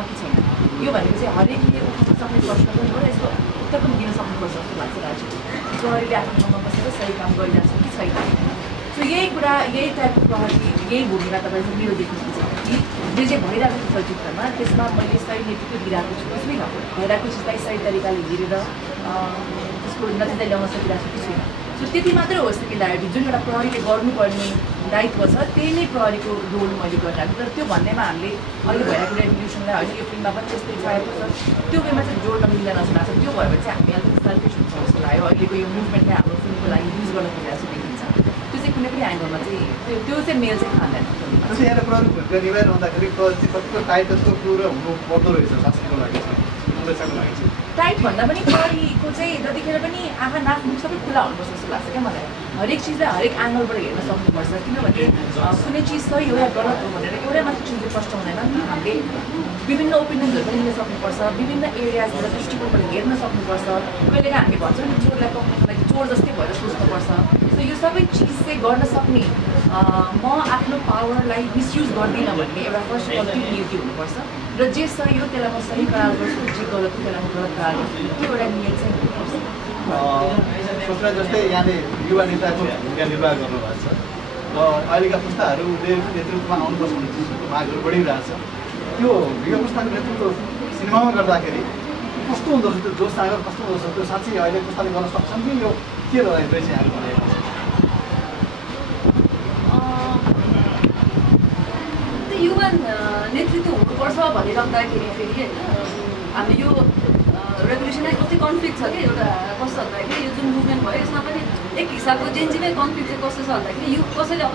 छ कि छैन यो भनेको चाहिँ हरेकले उठाउन सक्ने प्रश्न पनि हो र यसको उत्तर पनि दिन सक्नुपर्छ जस्तो लाग्छ दाजु प्रहरीले आफ्नो ठाउँमा बसेर सही काम गरिरहेको छ कि छैन सो यही कुरा यही टाइपको प्रहरी यही भूमिका तपाईँले मेरो देख्नुहुन्छ कि जे भइरहेको छ चलचित्रमा त्यसमा मैले सही नेतृत्व दिइरहेको छु कि छैन भइरहेको चिजलाई सही तरिकाले हेरेर त्यसको नतिजा ल्याउन सकिरहेको छु कि छैन सो त्यति मात्रै हो जस्तो कि लाग्यो जुन एउटा प्रहरीले गर्नुपर्ने दायित्व छ त्यही नै प्रहरीको रोल मैले गरिरहेको तर त्यो भन्नेमा हामीले अहिले भइरहेको रेभोल्युसनलाई होइन यो फिल्ममा पनि त्यस्तै चाहेको छ त्यो वेमा चाहिँ जोड्न मिल्दैन जस्तो लाग्छ त्यो भएर चाहिँ हामी अलिक सेल्फिस हुन्छ जस्तो लाग्यो अहिलेको यो मुभमेन्टलाई हाम्रो फिल्मको लागि युज गर्न खोजेको छ देखिन्छ त्यो चाहिँ कुनै पनि एङ्गलमा चाहिँ त्यो चाहिँ मेल चाहिँ खाँदैन यहाँ प्रहरी भूमिका निभाइरहँदाखेरि प्रहरी चाहिँ कतिको टाइटको कुरो हुनु पर्दो रहेछ शासनको लागि चाहिँ टाइट भन्दा पनि प्रहरीको चाहिँ जतिखेर पनि आँखा नाक मुख सबै खुला हुनुपर्छ जस्तो लाग्छ क्या मलाई हरेक चिजलाई हरेक एङ्गलबाट हेर्न सक्नुपर्छ किनभने कुनै चिज सही हो या गलत हो भनेर एउटै मात्र चिजले प्रश्न हुँदैन हामीले विभिन्न ओपिनियन्सहरू पनि लिन सक्नुपर्छ विभिन्न एरियाजबाट दृष्टिकोणबाट हेर्न सक्नुपर्छ कहिलेकाहीँ हामी भन्छौँ नि चोरलाई पक्रिनुको लागि चोर जस्तै भएर सोच्नुपर्छ सो यो सबै चिज चाहिँ गर्न सक्ने म आफ्नो पावरलाई मिसयुज गर्दिनँ भन्ने एउटा फर्स्ट कन्टिन्युटी हुनुपर्छ र जे सही हो त्यसलाई म सही करार गर्छु जे गलत हो त्यसलाई म गलत करार गर्छु त्यो एउटा नियम चाहिँ हुनुपर्छ सोच्दा जस्तै यहाँले युवा नेताको भूमिका निर्वाह गर्नुभएको छ र अहिलेका पुस्ताहरूले नेतृत्वमा आउनुपर्छ भन्ने मागहरू बढिरहेछ त्यो युवा पुस्ताको नेतृत्व सिनेमामा गर्दाखेरि कस्तो हुँदो रहेछ त्यो जोस आगर कस्तो हुँदो रहेछ त्यो साँच्चै अहिले पुस्ताले गर्न सक्छन् कि यो के रहेछ यहाँले भनेको युवा नेतृत्व हुनुपर्छ भनिराख्दाखेरि फेरि होइन हामी यो रेभोल्युसनलाई कति कन्फ्लिक्ट छ कि एउटा कस्तो भन्दाखेरि यो जुन मुभमेन्ट भयो यसमा पनि एक हिसाबको जेनजीमै कन्फ्लिक्ट चाहिँ कस्तो छ भन्दाखेरि यो कसैले अब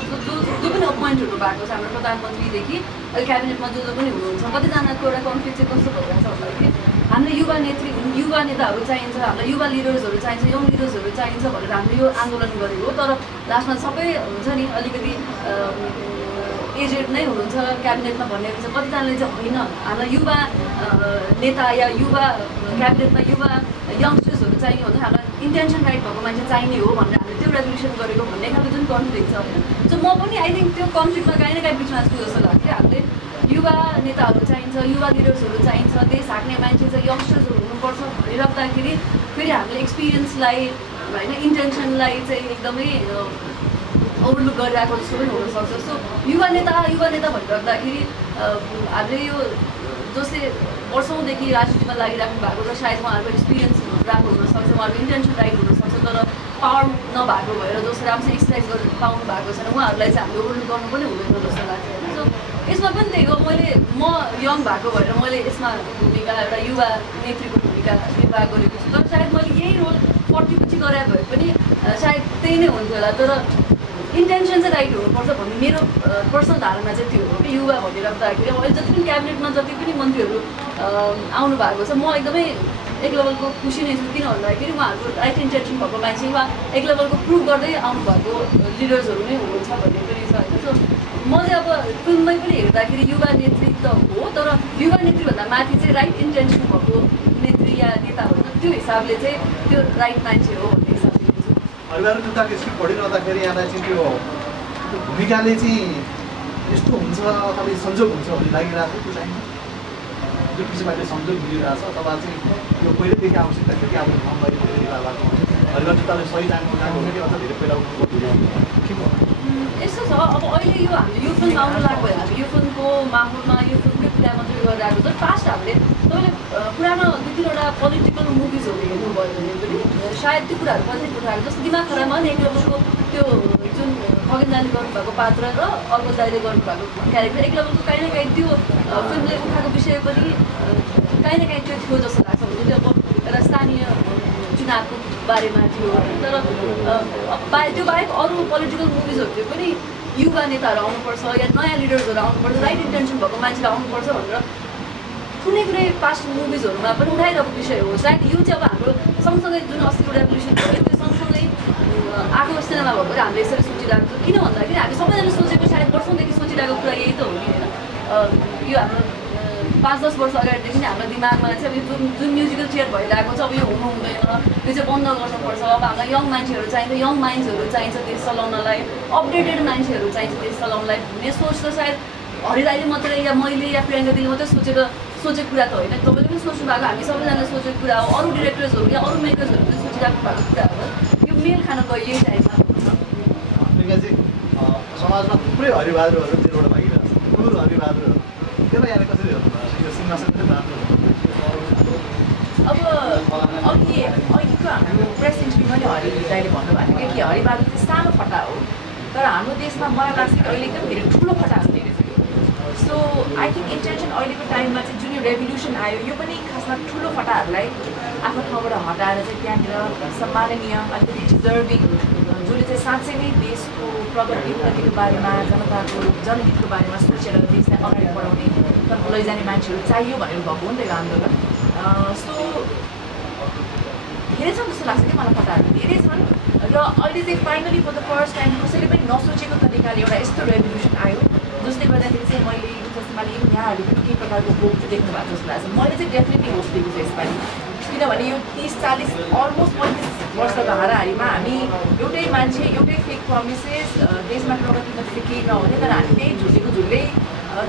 जो पनि अपोइन्ट हुनु भएको छ हाम्रो प्रधानमन्त्रीदेखि अहिले क्याबिनेटमा जो पनि हुनुहुन्छ कतिजनाको एउटा कन्फ्लिक्ट चाहिँ कस्तो भइरहेको छ भन्दाखेरि हामीलाई युवा नेताहरू चाहिन्छ हामीलाई युवा लिडर्सहरू चाहिन्छ यङ लिडर्सहरू चाहिन्छ भनेर हामीले यो आन्दोलन गरेको हो तर लास्टमा सबै हुन्छ नि अलिकति एजेड नै हुनुहुन्छ क्याबिनेटमा भन्ने हुन्छ कतिजनाले चाहिँ होइन हामीलाई युवा नेता या युवा क्याबिनेटमा युवा यङ्स्टर्सहरू चाहिने हो भने हामीलाई इन्टेन्सन राइट भएको मान्छे चाहिने हो भनेर हामीले त्यो रेभोल्युसन गरेको भन्ने खालको जुन कन्फ्लिक्ट छ होइन सो म पनि आई थिङ्क त्यो कन्फ्लिक्टमा काहीँ न काहीँ बिचमा छु जस्तो लाग्छ हामीले युवा नेताहरू चाहिन्छ युवा लिडर्सहरू चाहिन्छ देश हाँक्ने मान्छे चाहिँ यङ्स्टर्सहरू हुनुपर्छ भनिराख्दाखेरि फेरि हामीले एक्सपिरियन्सलाई होइन इन्टेन्सनलाई चाहिँ एकदमै ओभरलुक गरिरहेको जस्तो पनि हुनसक्छ सो युवा नेता भनिराख्दाखेरि हामीले यो जसले वर्षौँदेखि राजनीतिमा लागिराख्नु भएको छ सायद उहाँहरूको एक्सपिरियन्स राम्रो हुनसक्छ उहाँहरूको इन्टेन्सन राइट हुनसक्छ तर पावर नभएको भएर जसरी राम्रोसँग एक्सर्साइज गर्नु पाउनु भएको छैन उहाँहरूलाई चाहिँ हामीले ओभरलुक गर्नु पनि हुँदैन जस्तो लाग्छ सो यसमा पनि त्यही हो म यङ भएको भएर मैले यसमा भूमिका एउटा युवा नेत्रीको भूमिका निर्वाह गरेको छु तर सायद मैले यही रोल 40 पछि गरे भए पनि सायद त्यही नै हुन्थ्यो होला तर इन्टेन्सन चाहिँ राइट हुनुपर्छ भन्ने मेरो पर्सनल धारणा चाहिँ त्यो हो कि युवा भनिराख्दाखेरि अब अहिले जति पनि क्याबिनेटमा जति पनि मन्त्रीहरू आउनु भएको छ म एकदमै एक लेभलको खुसी नै छु किन भन्दाखेरि उहाँहरूको राइट इन्टेन्सन भएको मान्छे वा एक लेभलको प्रुभ गर्दै आउनुभएको लिडर्सहरू नै हुनुहुन्छ भन्ने पनि छ होइन सो म चाहिँ अब फिल्ममै पनि हेर्दाखेरि युवा नेतृत्व हो तर युवा नेतृत्वभन्दा माथि चाहिँ राइट इन्टेन्सन भएको नेत्री या नेता हो त्यो हिसाबले चाहिँ त्यो राइट मान्छे हो भन्ने हिसाबले परिवार जुत्ताको स्क्रिप्ट पढिरहँदाखेरि यहाँलाई चाहिँ त्यो भूमिकाले चाहिँ यस्तो हुन्छ अथवा संजोग हुन्छ भन्ने लागिरहेको छ त्यो चाहिँ जुन किसिमको अहिले संजोग मिलिरहेछ अथवा चाहिँ यो पहिल्यैदेखि आवश्यकता थियो कि अब ठाउँलाई भएको परिवार जुत्ताले सही टाइममा उठाएको हो कि अझ धेरै पहिला उठाउनु यस्तो छ अब अहिले यो हामीले यो फिल्म आउनु लाग्यो हामी यो फिल्मको माहौलमा यो फिल्मकै कुरा मात्रै गरिरहेको छ फास्ट हामीले तपाईँले पुरानो 2-3वटा पोलिटिकल मुभिजहरू हेर्नुभयो भने पनि सायद त्यो कुराहरू पछि उठाएको जस्तो दिमाग खराबमा नि एक लेभलको त्यो जुन खगेन दाइले गर्नुभएको पात्र र अर्को दाइले गर्नुभएको क्यारेक्टर एक लेभलको काहीँ न काहीँ त्यो फिल्मले उठाएको विषय पनि काहीँ न काहीँ त्यो थियो जस्तो लाग्छ भने त्यो अब एउटा स्थानीय चुनावको बारेमा थियो तर त्यो बाहेक अरू पोलिटिकल मुभिजहरूले पनि युवा नेताहरू आउनुपर्छ या नयाँ लिडर्सहरू आउनुपर्छ राइट इन्टेन्सन भएको मान्छेहरू आउनुपर्छ भनेर कुनै पास्ट मुभिजहरूमा पनि उठाइरहेको विषय हो सायद यो चाहिँ अब हाम्रो सँगसँगै जुन अस्तिको रेभोल्युसन भयो त्यो सँगसँगै आएको सिनेमा भएको हामीले यसरी सोचिरहेको छौँ किन भन्दाखेरि हामी सबैजना सोचेको सायद वर्षौँदेखि सोचिरहेको कुरा यही त हो कि होइन यो हाम्रो 5-10 वर्ष अगाडिदेखि नै हाम्रो दिमागमा चाहिँ अब यो जुन म्युजिकल चेयर भइरहेको छ अब यो हुनु हुँदैन यो चाहिँ बन्द गर्नुपर्छ अब हामीलाई यङ मान्छेहरू चाहिन्छ यङ माइन्ड्सहरू चाहिन्छ देश चलाउनलाई अपडेटेड मान्छेहरू चाहिन्छ देश चलाउनलाई भन्ने सोच त सायद हरिदाईले मात्रै या मैले या प्रियङ्का दिदीले मात्रै सोचेको कुरा त होइन, तपाईँले पनि सोच्नु भएको, हामी सबैजनाले सोचेको कुरा हो, अरू डिरेक्टर्सहरू या अरू मेकर्सहरू पनि सोचिराख्नु भएको कुरा हो। यो मेल खान गयो यही टाइममा हुन्छ। समाजमा थुप्रै हरिबहादुरहरू जेलबाट भागिरहेको छ, ठुलो हरिबहादुरहरू, त्यसलाई यहाँले कसरी हेर्नु भएको छ? यो सिंहासन पनि राम्रो अब अघिको हाम्रो प्रेस इन्टरभ्यूमा हरि दाइले भन्नुभएको थियो कि हरिबहादुर चाहिँ सानो फटा हो, तर हाम्रो देशमा मलाई लाग्छ कि अहिले एकदम धेरै ठुलो फटाहरू धेरै छ। सो आई थिङ्क इन्टेन्सन अहिलेको टाइममा चाहिँ जुन यो रेभोल्युसन आयो यो पनि खासमा ठुलो फटाहरूलाई आफ्नो ठाउँबाट हटाएर चाहिँ त्यहाँनिर सम्माननीय अलिकति डिजर्भिङ जसले चाहिँ साँच्चै नै देशको प्रगति प्रगतिको बारेमा जनताको जनहितको बारेमा सोचेर देशलाई अगाडि बढाउने तर्फ लैजाने मान्छेहरू चाहियो भनेर भएको हो नि त यो आन्दोलन। सो धेरै छन् जस्तो लाग्छ कि मलाई फटाहरू धेरै छन् र अहिले चाहिँ finally for the first time कसैले पनि नसोचेको तरिकाले एउटा यस्तो रेभोल्युसन आयो जसले गर्दाखेरि चाहिँ मैले जसमाले यहाँहरू पनि केही प्रकारको होप चाहिँ देख्नु भएको जस्तो लाग्छ। मैले चाहिँ डेफिनेटली होप दिएको छु यसपालि, किनभने यो 30-40 अलमोस्ट 35 वर्षको हाराहारीमा हामी एउटै मान्छे एउटै फेक प्रमिसेस देशमा प्रगतिमा चाहिँ केही नहुने, तर हामी त्यही झुलेको झुल्दै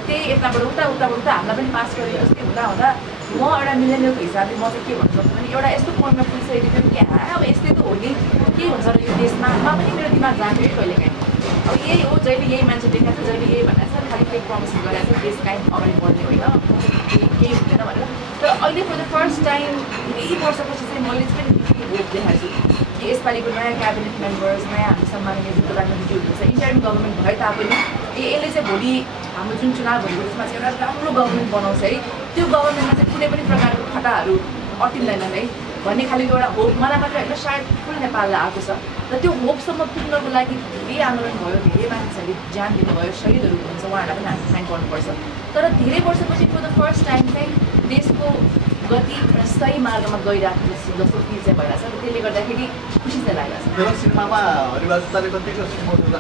त्यही यताबाट उताबाट हामीलाई पनि पास गरेको जस्तै हुँदा हुँदा म एउटा मिलेनियलको हिसाबले म चाहिँ के भन्न सक्छु भने एउटा यस्तो पोइन्टमा पुगिसकेको थियो कि अब यस्तै त हो नि के हुन्छ र यो देशमा पनि मेरो दिमाग जान्छ है कहिलेकाहीँ। अब यही हो, जहिले यही मान्छे देखाएको छ, जहिले यही भनेको छ, खालि फेक प्रमिसेस गरेको छ, देश काहीँ अगाडि बढ्ने होइन, केही हुँदैन भनेर। तर अहिले फर द फर्स्ट टाइम धेरै वर्षपछि चाहिँ मैले चाहिँ होप देखाएको छु कि यसपालिको नयाँ क्याबिनेट मेम्बर्स, नयाँ हामी सम्माननीय जुन प्रधानमन्त्री हुनुहुन्छ, इन्टरिम गभर्मेन्ट भए तापनि यसले चाहिँ भोलि हाम्रो जुन चुनाव भएको त्यसमा चाहिँ एउटा राम्रो गभर्मेन्ट बनाउँछ है, त्यो गभर्मेन्टमा चाहिँ कुनै पनि प्रकारको खटाहरू अटिँदैनन् है भन्ने खालको एउटा होप मलाई मात्र होइन सायद फुल नेपाललाई आएको छ। र त्यो होपसम्म पुग्नको लागि धेरै आन्दोलन भयो, धेरै मानिसहरूले ज्यान दिनुभयो, शहीदहरू हुनुहुन्छ, उहाँहरूलाई पनि हामी थ्याङ्क गर्नुपर्छ। तर धेरै वर्षपछि फर द फर्स्ट टाइम चाहिँ देशको गति सही मार्गमा गइरहेको जस्तो फिल चाहिँ भइरहेछ र त्यसले गर्दाखेरि खुसी चाहिँ लागिरहेको छ। सिनेमामा हरिबहादुरले कतिको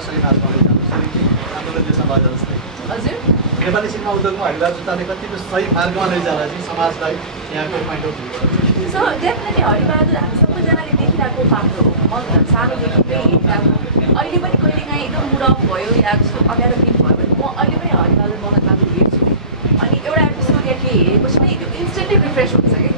सही मार्गमा आन्दोलन देशमा लैजान्छ जस्तै हजुर नेपाली सिनेमा उद्योगमा हरिबहादुरले कतिको सही मार्गमा लैजाला चाहिँ समाजलाई यहाँको पोइन्ट अफ भ्यूबाट। सो डेफिनेटली हरिबहादुर हामी सबैजनाले देखिरहेको पात्र हो, म सानोदेखि नै हेरिरहेको। अहिले पनि कहिलेकाहीँ एकदम मुड अफ भयो या जस्तो अप्ठ्यारो फिल भयो भने म अहिले पनि हरिबहादुर मदनबहादुर हेर्छु अनि एउटा एपिसोड या के हेरेपछि नै त्यो इन्स्टेन्टली रिफ्रेस हुन्छ कि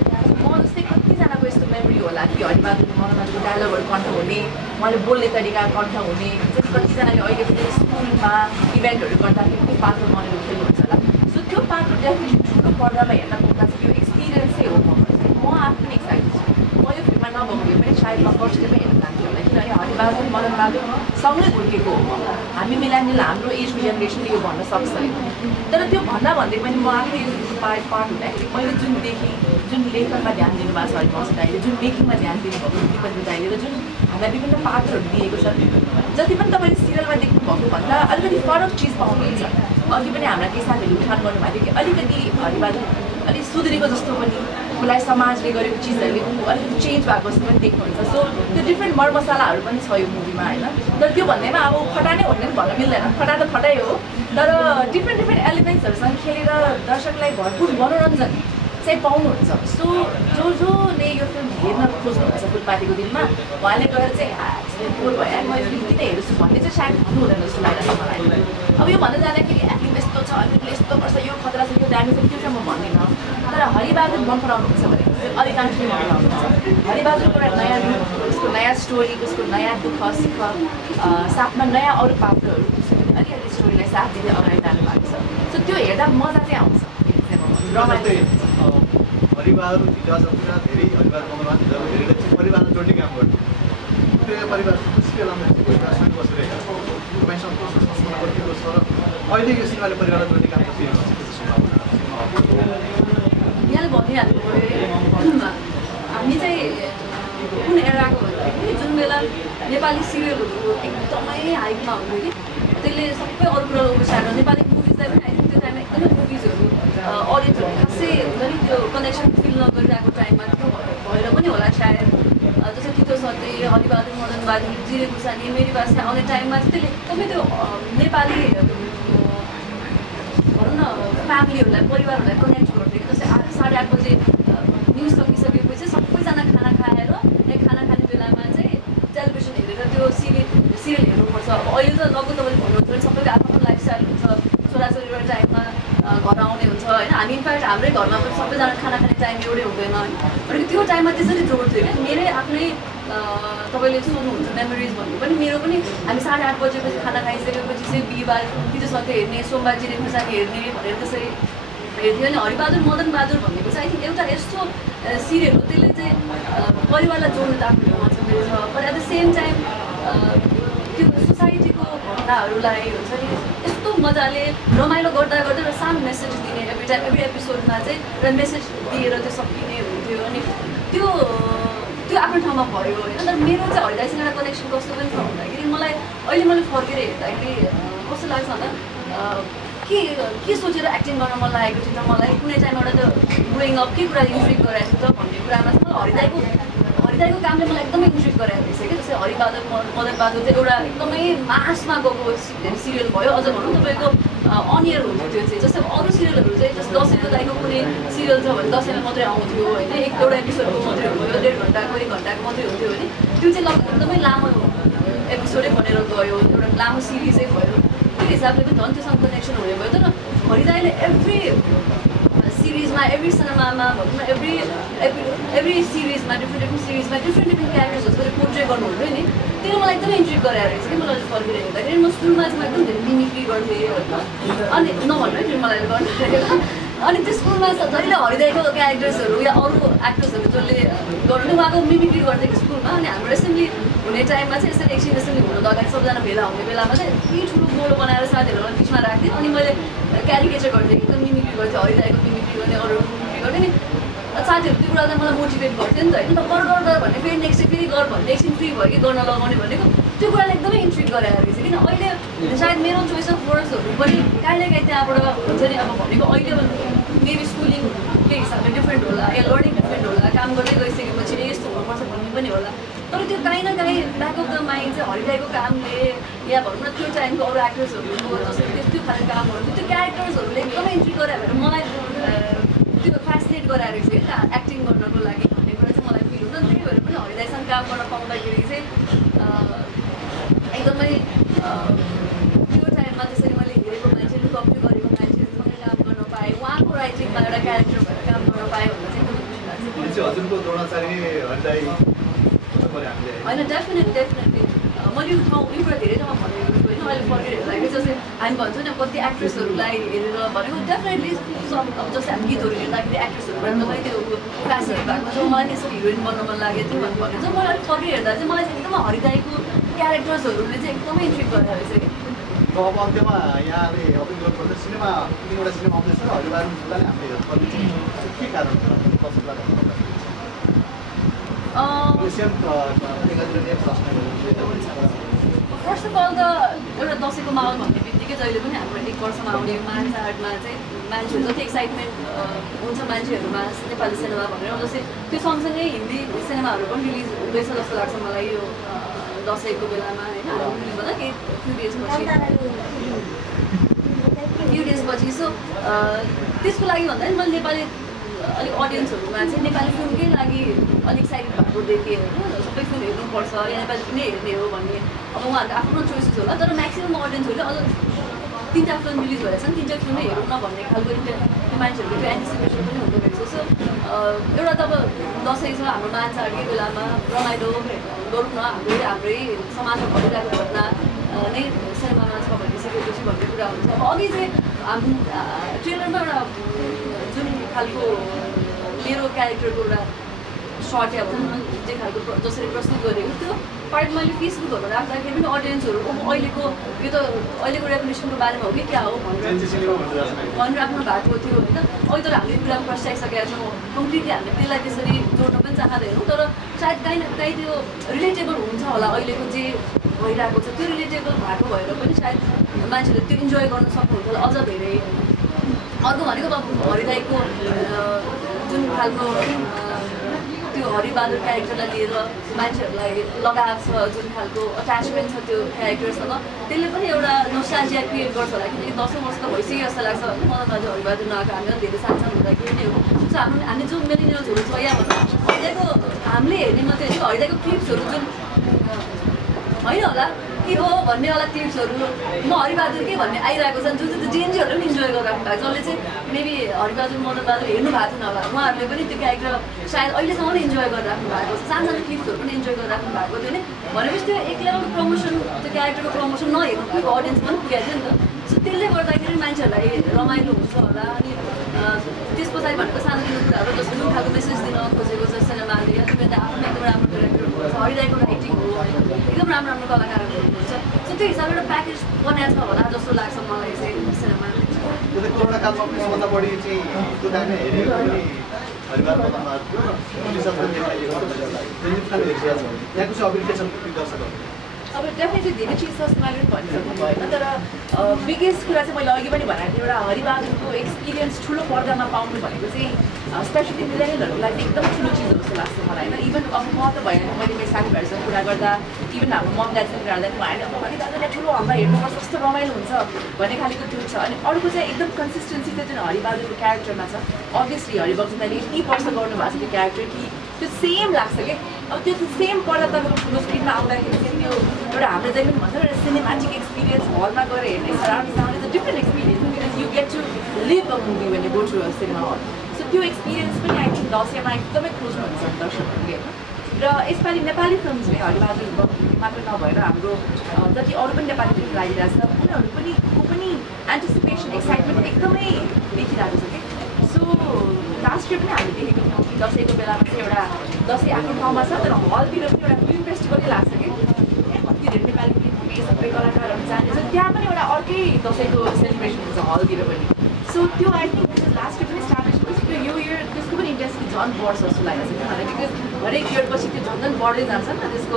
म जस्तै कतिजनाको यस्तो मेमोरी होला कि हरिबहादुर मदनबहादुरको डायलगहरू कन्ठ हुने, उहाँले बोल्ने तरिका कन्ठ हुने, जति कतिजनाले अहिले पनि स्कुलमा इभेन्टहरू गर्दाखेरि त्यो पात्र मनेर खेल्नुहुन्छ होला। सो त्यो पात्र डेफिनेटली ठुलो पर्दामा हेर्न पाउँदा चाहिँ यो एक्सपिरियन्सै हो। म आफू पनि एक्साइटेड छु, म यो फिल्ममा नभएको भए पनि सायद म फर्स्ट टाइमै हेर्न जान्छु होला, किनभने हरिबहादुर मदनबहादुर सँगै हुर्केको हो। हामी मिलानिल हाम्रो एजको जेनेरेसनले यो भन्न सक्छ, तर त्यो भन्दा भन्दै पनि म आफै यो पार्ट हुँदाखेरि मैले जुन देखेँ, जुन लेखनमा ध्यान दिनुभएको छ हरिवंश दाइले, जुन मेकिङमा ध्यान दिनुभएको दिपक दाइले र जुन हामीलाई विभिन्न पात्रहरू दिएको छ, जति पनि तपाईँले सिरियलमा देख्नुभएको भन्दा अलिकति फरक चिज पाउनुहुन्छ। अघि पनि हाम्रा केही साथीहरूले उठान गर्नुभएको थियो कि अलिकति हरिबहादुर अलिक सुध्रेको जस्तो पनि, उसलाई समाजले गरेको चिजहरूले अलिकति चेन्ज भएको जस्तो पनि देख्नुहुन्छ। सो त्यो डिफ्रेन्ट मरमसालाहरू पनि छ यो मुभीमा होइन, तर त्यो भन्दैमा अब फटा नै भन्ने भन्न मिल्दैन, फटा त फटाइ हो, तर डिफ्रेन्ट एलिमेन्ट्सहरूसँग खेलेर दर्शकलाई भरपुर मनोरञ्जन चाहिँ पाउनुहुन्छ। सो जसले यो फिल्म हेर्न खोज्नुहुन्छ फुलपातीको दिनमा उहाँले गएर चाहिँ बोर भयो म यो फिल्म किन हेर्छु भन्ने चाहिँ सायद भन्नु हुँदैन जस्तो लागिरहेको छ मलाई। अब यो भन्दै जाँदाखेरि एक्टिङ यस्तो छ, एक्टिङले यस्तो गर्छ, यो खतरा छ, यो दामी छ, त्यो चाहिँ म भन्दिनँ। तर हरिबहादुर मन पराउनुहुन्छ भने अधिकांशले मन पराउनुहुन्छ। हरिबहादुरको एउटा नयाँ रूप, उसको नयाँ स्टोरी, उसको नयाँ दुःख सुख, साथमा नयाँ अरू पात्रहरू अलिअलि स्टोरीलाई साथ दिँदै अगाडि जानु भएको छ। सो त्यो हेर्दा मजा चाहिँ आउँछ, हरिबहादुर इतिहासमा धेरै हरिबहादुर मदनबहादुर धेरैले चाहिँ परिवारमा जोड्ने काम गर्छ। त्यो परिवार सिरियलमा परिवारसँग बसिरहेका तपाईँसँग कस्तो संस्कृति बसेको छ र अहिले यो सिनेमाले परिवारलाई जोड्ने काम कसरी गर्छ? यहाँले भनिहाल्नु पऱ्यो, हामी चाहिँ कुन एराको भन्दाखेरि जुन बेला नेपाली सिरियलहरू एकदमै हाइपमा हुन्थ्यो कि त्यसले सबै अरू कुराहरू उब्जाएर नेपाली मुभिजलाई पनि आइदियो। त्यो टाइममा एकदमै मुभिजहरू अडियन्सहरू खासै हुन्छ नि त्यो कनेक्सन फिल नगरिरहेको टाइममा भएर पनि होला सायद। जस्तो कितो सधैँ हरिबहादुर मदनबहादुर जिरे खुर्सानी मेरी भाषा आउने टाइममा चाहिँ त्यसले एकदमै त्यो नेपाली भनौँ न फ्यामिलीहरूलाई परिवारहरूलाई कनेक्ट गर्थ्यो कि जस्तै 8:30 बजे न्युज सकिसकेपछि सबैजना खाना खाएर खाना खाने बेलामा चाहिँ टेलिभिजन हेरेर त्यो सिरियल हेर्नुपर्छ। अब अहिले त लगभग तपाईँले भन्नुहुन्छ भने सबैको आफ्नो लाइफस्टाइल हुन्छ, छोराछोरी एउटा टाइममा घर आउने हुन्छ होइन। हामी इनफ्याक्ट हाम्रै घरमा पनि सबैजना खाना खाने टाइम एउटै हुँदैन होइन भनेको त्यो टाइममा त्यसरी जोड्थ्यो क्या मेरै आफ्नै तपाईँले सोध्नुहुन्छ मेमोरिज भन्नु पनि मेरो पनि हामी 8:30 बजेपछि खाना खाइसकेपछि चाहिँ बिहिबार कि त सत्य हेर्ने सोमबार चिने खुर्सानी हेर्ने भनेर त्यसरी हेर्थ्यो अनि हरिबहादुर मदन बहादुर भनेको चाहिँ आई थिङ्क एउटा यस्तो सिरियल हो त्यसले चाहिँ परिवारलाई जोड्नु त आफ्नो ठाउँमा छ but at the same time त्यो सोसाइटीको घटनाहरूलाई हुन्छ नि यस्तो मजाले रमाइलो गर्दा गर्दै एउटा सानो मेसेज दिने एभ्री एपिसोडमा चाहिँ एउटा मेसेज दिएर त्यो सकिने हुन्थ्यो अनि त्यो आफ्नो ठाउँमा भयो होइन तर मेरो चाहिँ हरिदाईसँग एउटा कनेक्सन कस्तो पनि छ भन्दाखेरि मलाई अहिले मैले फर्केर हेर्दाखेरि कस्तो लाग्छ भन्दा के सोचेर एक्टिङ गर्न मन लागेको थियो त मलाई कुनै टाइम एउटा त ग्रोइङ अप के कुरा इन्ट्रिक गराएको थियो त भन्ने कुरामा चाहिँ मलाई हरिदाईको कामले मलाई एकदमै इन्ट्रिक गराएको रहेछ कि जस्तै हरिबहादुर मदन बहादुर चाहिँ एउटा एकदमै मासमा गएको सिरियल भयो अझ भनौँ तपाईँको अनियर हुन्थ्यो त्यो चाहिँ जस्तै अरू सिरियलहरू चाहिँ जस्तो दसैँको दाइको कुनै सिरियल छ भने दसैँमा मात्रै आउँथ्यो होइन एउटा एपिसोडको मात्रै भयो 1.5 घन्टाको 1 घन्टाको मात्रै हुन्थ्यो भने त्यो चाहिँ लगभग एकदमै लामो एपिसोडै बनेर गयो एउटा लामो सिरिजै भयो त्यो हिसाबले पनि झन् त्योसँग कनेक्सन हुने भयो तर हरिदाईले एभ्री सिरिजमा एभ्री सिनेमामा भनौँ न एभ्री सिरिजमा डिफ्रेन्ट सिरिजमा डिफ्रेन्ट क्यारेक्टर्सहरू पोर्ट्रे गर्नुहुन्थ्यो नि त्यो मलाई एकदमै इन्ट्रिक गराएर रहेछ कि मलाई फर्केर हेर्दाखेरि म स्कुलमा चाहिँ एकदम धेरै मिमिक्री गर्थेँ अनि नभन्नु है मलाई गर्नु अनि त्यो स्कुलमा जहिले हरिदाईको क्यारेक्टर्सहरू या अरू एक्टर्सहरू जसले गर्नु उहाँको मिमिक्री गर्थेँ कि स्कुलमा अनि हाम्रो एसेम्ब्ली हुने टाइममा चाहिँ यसरी एकछिन एसेम्ब्ली हुनु अगाडि सबजना भेला हुने बेलामा चाहिँ यति ठुलो गोलो बनाएर साथीहरूलाई बिचमा राख्थेँ अनि मैले क्यारिकेचर गर्थेँ एकदम मिमिक्री गर्थेँ हरिदाईको मिमिक्री गर्ने अरू मिमिक्री गर्ने नि साथीहरू त्यो कुरा चाहिँ मलाई मोटिभेट गर्थ्यो नि त होइन गर भन्ने फेरि नेक्स्ट डे फेरि गर भन्ने एकछिन फ्री भयो कि गर्न लगाउने भनेको त्यो कुराले एकदमै इन्ट्रिक गराएर रहेछ किन अहिले सायद मेरो चोइस अफ वर्ड्सहरू पनि कहिलेकाहीँ त्यहाँबाट हुन्छ नि अब भनेको अहिले मेबी स्कुलिङकै हिसाबले डिफ्रेन्ट होला या लर्निङ डिफ्रेन्ट होला काम गर्दै गइसकेपछि यस्तो हुनुपर्छ भन्ने पनि होला तर त्यो काहीँ न काहीँ ब्याक अफ द माइन्ड चाहिँ हरिदाईको कामले या भनौँ न त्यो टाइमको अरू एक्टर्सहरूको जस्तै त्यो खालको कामहरू त्यो क्यारेक्टर्सहरूले एकदमै इन्ट्रिक गरायो भने मलाई त्यो फेसिनेट गराएर चाहिँ क्या एक्टिङ गर्नको लागि भन्ने कुरा चाहिँ मलाई फिल हुन्छ त्यही भएर पनि हरिदाईसँग काम गर्न पाउँदाखेरि चाहिँ एकदमै त्यो टाइममा त्यसरी मैले हेरेको मान्छे लुकअप गरेको मान्छेहरूसँग काम गर्न पाएँ उहाँको राइटिङमा एउटा क्यारेक्टर भएर काम गर्न पाएँ भन्दा चाहिँ एकदमै खुसी लाग्छ होइन डेफिनेटली मैले यो ठाउँ यो कुरा धेरै ठाउँमा भनेको होइन अहिले फर्केर हेर्दाखेरि जस्तै हामी भन्छौँ नि कति एक्ट्रेसहरूलाई हेरेर भनेको डेफिनेटली सब अब जस्तै हामी गीतहरू हेर्दाखेरि एक्ट्रेसहरूबाट तपाईँ त्यो फेसिनेट भएको छ मलाई त्यसरी हिरोइन बन्न मन लागेको थियो भन्नु भने चाहिँ मलाई अलिक फर्केर हेर्दा चाहिँ मलाई चाहिँ एकदमै हरिदाईको क्यारेक्टर्सहरूले चाहिँ एकदमै इन्ट्रिक गरेर रहेछ कि अब अन्त्यमा यहाँले अभिनय सिनेमा एउटा सिनेमा आउँदैछ हरिबहादुर हामीले के कारण फर्स्ट अफ अल त एउटा दसैँको माहौल भन्ने बित्तिकै जहिले पनि हाम्रो 1 वर्षमा आउने मान्छेहरूमा चाहिँ मान्छेहरू जति एक्साइटमेन्ट हुन्छ मान्छेहरूमा नेपाली सिनेमा भनेर जस्तै त्यो सँगसँगै हिन्दी सिनेमाहरू पनि रिलिज हुँदैछ जस्तो लाग्छ मलाई यो दसैँको बेलामा होइन भन्दा फ्यु डेजपछि सो त्यसको लागि भन्दा पनि मैले नेपाली अलिक अडियन्सहरूमा चाहिँ नेपाली फिल्मकै लागि अलिक एक्साइटेड भएको देखेँ होइन सबै फिल्म हेर्नुपर्छ या नेपाली फिल्मै हेर्ने हो भन्ने अब उहाँहरूको आफ्नो चोइसेस होला तर म्याक्सिमम् अडियन्सहरूले अझ 3टा फिल्म रिलिज भएर छन् 3टा फिल्मै हेरौँ न भन्ने खालको मान्छेहरूको त्यो एन्टिसिपेसन पनि हुँदो रहेछ सो एउटा त अब दसैँ छ हाम्रो मान्छेहरूकै बेलामा रमाइलो गरौँ न हाम्रै समाजमा घटिरहेको घटना नै सिनेमामा छ भनिसकेपछि भन्ने कुरा हुन्छ अब अघि चाहिँ ट्रेलरमा एउटा जुन खालको मेरो क्यारेक्टरको एउटा सर्ट या भनौँ न जे खालको जसरी प्रस्तुत गरेको त्यो पार्ट मैले फेसबुकहरू राख्दाखेरि पनि अडियन्सहरू अहिलेको यो त अहिलेको रेभोल्युसनको बारेमा हो कि क्या हो भनिराख्नु भएको थियो होइन अहिले तर हामीले कुरा प्रस्ताइसकेका छौँ कम्प्लिटली हामीले त्यसलाई त्यसरी जोड्न पनि चाहँदैनौँ तर सायद काहीँ न काहीँ त्यो रिलेटेबल हुन्छ होला अहिलेको जे भइरहेको छ त्यो रिलेटेबल भएको भएर पनि सायद मान्छेले त्यो इन्जोय गर्न सक्नुहुन्छ होला अझ धेरै अर्को भनेको अब हरिदाईको जुन खालको त्यो हरिबहादुर क्यारेक्टरलाई लिएर मान्छेहरूलाई लगाव छ जुन खालको अट्याचमेन्ट छ त्यो क्यारेक्टरसँग त्यसले पनि एउटा नोस्टाल्जिया क्रिएट गर्छ होला किनकि 10 वर्ष त भइसक्यो जस्तो लाग्छ होइन मलाई अझै हरिबहादुर नआएको हामीलाई धेरै सानो हुँदाखेरि नै हो सो हामी जो मिलेनियल्सहरू छ या भनौँ हरिदाईको हामीले हेर्ने मात्रै होइन हरिदाईको क्लिप्सहरू जुन होइन होला के हो भन्नेवाला टिप्सहरू म हरिबहादुर के भन्ने आइरहेको छ जुन चाहिँ जेएनजीहरूले पनि इन्जोय गरिराख्नु भएको जसले चाहिँ मेबी हरिबहादुर मदन बहादुर हेर्नु भएको थियो नभए उहाँहरूले पनि त्यो क्यारेक्टर सायद अहिलेसम्म पनि इन्जोय गरिराख्नु भएको छ सानो सानो क्लिप्सहरू पनि इन्जोय गरिराख्नु भएको थियो नि भनेपछि त्यो एक लेभलको प्रमोसन त्यो क्यारेक्टरको प्रमोसन नहेर्नु पुगेको अडियन्स पनि पुगेको थियो नि त सो त्यसले गर्दाखेरि मान्छेहरूलाई रमाइलो हुन्छ होला अनि त्यस पछाडि भनेको सानोतिनो कुराहरू जस्तो जुन खालको मेसेज दिन खोजेको छ सिनेमाले या तपाईँ आफ्नो एकदम राम्रो क्यारेक्टर हुनुहुन्छ हरिदाईको राइटिङ हो एकदम राम्रो राम्रो कलाकारहरू हुनुहुन्छ सो त्यो हिसाबले एउटा प्याकेज बनाएको छ होला जस्तो लाग्छ मलाई चाहिँ सिनेमा त्यो त कोरोना कालमा पनि सबभन्दा बढी चाहिँ त्यो टाइममा हेरेको पनि हरिबहादुर मदन बहादुर यहाँको चाहिँ अभिनेता दर्शकहरू अब डेफिनेटली धेरै चिज जस्तो मैले पनि भनिसक्नु भएन तर बिगेस्ट कुरा चाहिँ मैले अघि पनि भनेको थिएँ एउटा हरिबहादुरको एक्सपिरियन्स ठुलो पर्दामा पाउनु भनेको चाहिँ स्पेसली मिलेनियलहरूको लागि एकदम ठुलो चिज जस्तो लाग्छ मलाई होइन इभन अब म त भएन मैले मेरो साथीभाइहरूसँग कुरा गर्दा इभन हाम्रो मम ड्याडसँग कुरा गर्दा हामी हरिबहादुरलाई ठुलो हलमा हेर्नुपर्छ कस्तो रमाइलो हुन्छ भन्ने खालको त्यो छ अनि अर्को चाहिँ एकदम कन्सिस्टेन्सी चाहिँ जुन हरिबहादुरको क्यारेक्टरमा छ अभियसली हरिबहादुर दाइले यति वर्ष गर्नुभएको छ त्यो क्यारेक्टर कि त्यो सेम लाग्छ कि अब त्यो सेम पर्दा तपाईँको ठुलो स्क्रिनमा आउँदाखेरि चाहिँ त्यो एउटा हाम्रो जहिले पनि भन्छ एउटा सिनेमेटिक एक्सपिरियन्स हलमा गएर हेर्ने surround sound is a different experience because you get to live a movie when you go to a cinema hall so त्यो एक्सपिरियन्स पनि आई थिङ्क दसैँमा एकदमै खोज्नुहुन्छ दर्शकहरूले होइन र यसपालि नेपाली फिल्मले हरिबहादुर मात्र नभएर हाम्रो जति अरू पनि नेपाली फिल्म लागिरहेको छ उनीहरू पनि को पनि एन्टिसिपेसन एक्साइटमेन्ट एकदमै देखिरहेको छ कि सो लास्ट इयर पनि हामीले देखेको थियौँ कि दसैँको बेलामा चाहिँ एउटा दसैँ आफ्नो ठाउँमा छ तर हलतिर पनि एउटा फिल्म फेस्टिभलै लाग्छ कि कति धेरै नेपाली फिल्म सबै कलाकारहरू जाने छ त्यहाँ पनि एउटा अर्कै दसैँको सेलिब्रेसन हुन्छ हलतिर पनि सो त्यो आई थिङ्क लास्ट इयर पनि स्टाब्लिस भइसक्यो यो इयर त्यसको पनि इन्ट्रेस्ट झन् बढ्छ जस्तो लागेको छ किनभने बिकज हरेक इयरपछि त्यो झन् बढ्दै जान्छ नि त त्यसको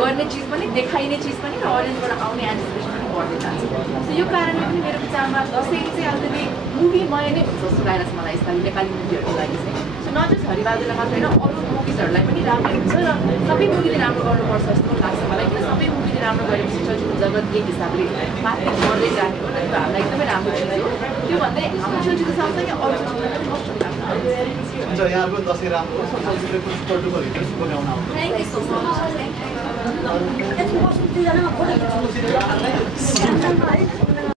गर्ने चिज पनि देखाइने चिज पनि र अडियन्सबाट आउने एन्टिसिपेसन पनि बढ्दै जान्छ सो यो कारणले पनि मेरो विचारमा दसैँ चाहिँ अलिकति मुभीमय नै हुन्छ जस्तो लागेको छ मलाई यसपालि नेपाली मुभीहरूको लागि चाहिँ सो नट जस्ट हरिबहादुरलाई मात्र होइन अरू मुभिजहरूलाई पनि राम्रै हुन्छ र सबै मुभीले राम्रो गर्नुपर्छ जस्तो लाग्छ मलाई किन सबै मुभीले राम्रो गरेपछि चलचित्र जगत एक हिसाबले माथि बढ्दै जाने हो र त्यो हामीलाई एकदमै राम्रो चिज हो त्यो भन्दै हाम्रो चलचित्र सँगसँगै अरू चलचित्र पनि कस्तो लाग्छ हुन्छ यहाँहरूको दसैँ राम्रो चलचित्रको सुपरडुपर हिट शुभकामना आउँछ थ्याङ्क यू सो मच